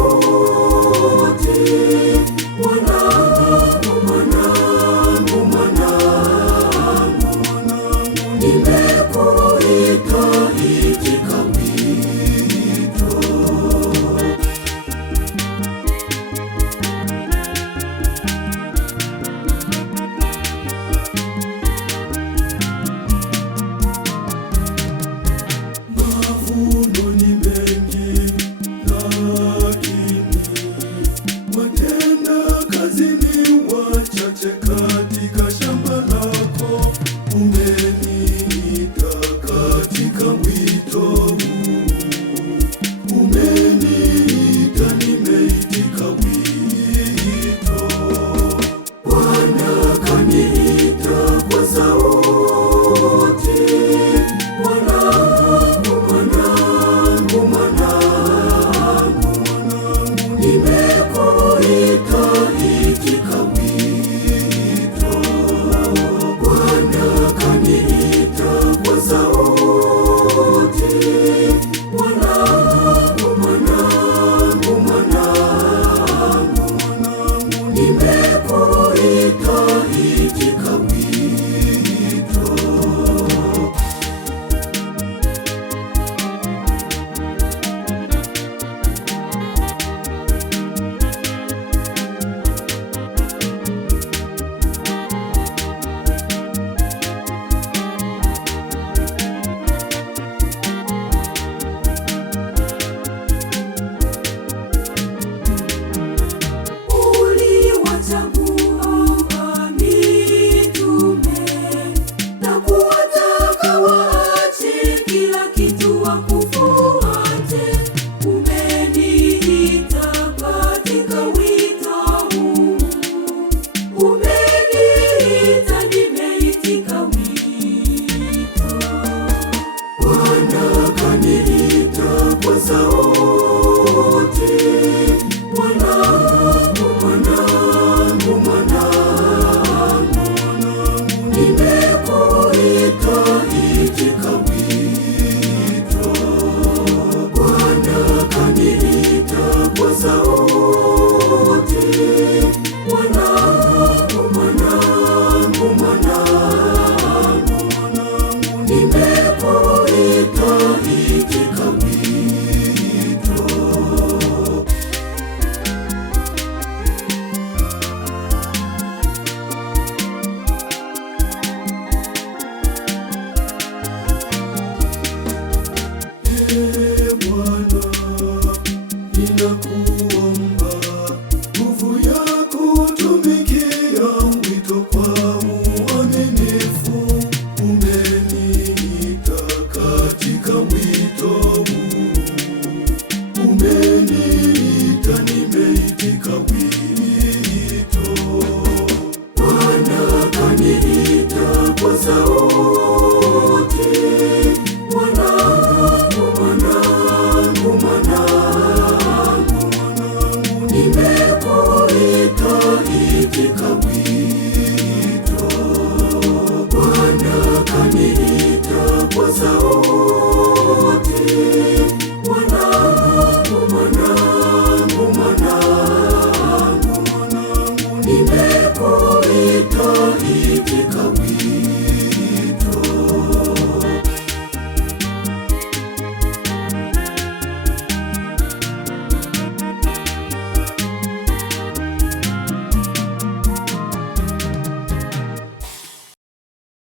sauti, mwanangu, mwanangu, mwanangu, nimekuita, itika wito. Mavuno ni mengi, lakini watenda kazi ni wachache katika shamba lako. Umeniita katika wito huu, umeniita, nimeitika wito. Bwana kaniita kwa sauti, mwanangu, mwanangu, mwanangu, nimekuita, itika wito. Bwana kaniita kwa sauti, mwanangu, mwanangu, mwanangu, nimekuita, itika wito. Uliwachagua mitume na kuwataka waache kila kitu wakufuate. Umeniita katika wito huu, umeniita, nimeitika wito. Bwana kaniita kwa sauti, mwanangu, mwanangu, mwanangu, nimekuita, itika wito. Bwana kaniita kwa sauti, mwanangu, mwanangu, mwanangu, nimekuita, itika wito. Bwana, ninakuomba nguvu ya kutumikia wito kwa uaminifu. Umeniita katika wito huu, umeniita, nimeitika wito. Bwana kaniita kwa sauti, mwanangu, mwanangu, mwanangu, nimekuita, itika wito.